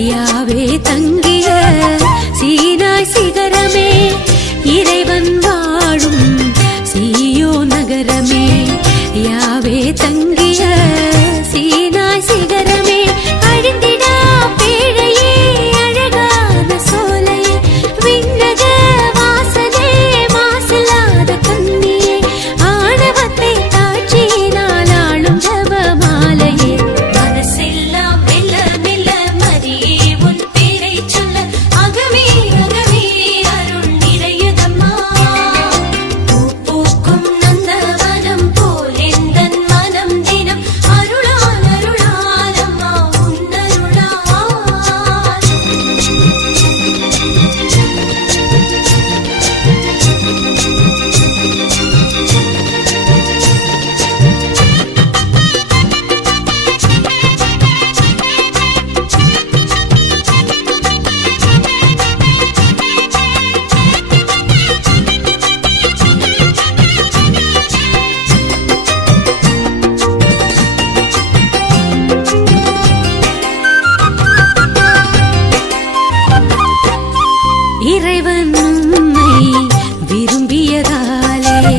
யாவே தங்கி நம்மை விரும்பியதாலே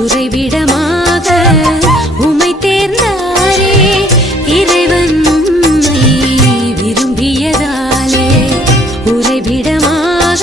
உறைவிடமாக உமை தேர்ந்தாரே. இறைவன் நம்மை விரும்பியதாலே உறைவிடமாக